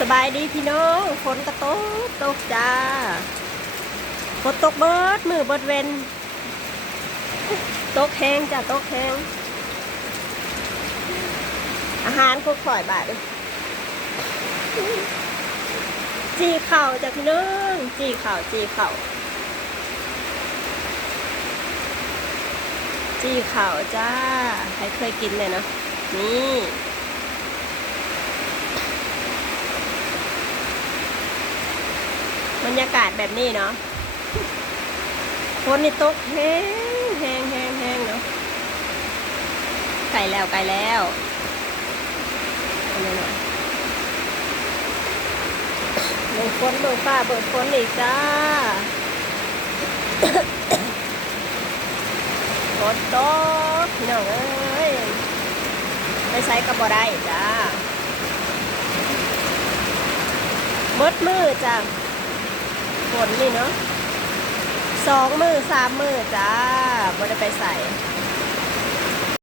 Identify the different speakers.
Speaker 1: สบายดีพี่น้องฝนกระตกตกจ้าฝนตกเบิดมือเบิดเวนตกแห้งจ้าตกแห้งอาหารคุกข่อยบาทจีเข่าจ้ะพี่น้องจีเข่าจีเข่าจีเข่าจ้าใครเคยกินเลยเนาะนี่ บรรยากาศแบบนี้เนาะฝนนี่ตกแห้งแห้งแห้งแห้งเนาะไก่แล้วไก่แล้วเอาหน่อยเบิ่งฝนเบิ่งฟ้าเบิ่งฝนอีกจ้าฝนตกพี่น้องเอ้ยไปใช้กระบอกได้จ้าเบิดมือจ้า ฝนนี่เนาะสองมือสามมือจ้าบ่ได้ไปใส่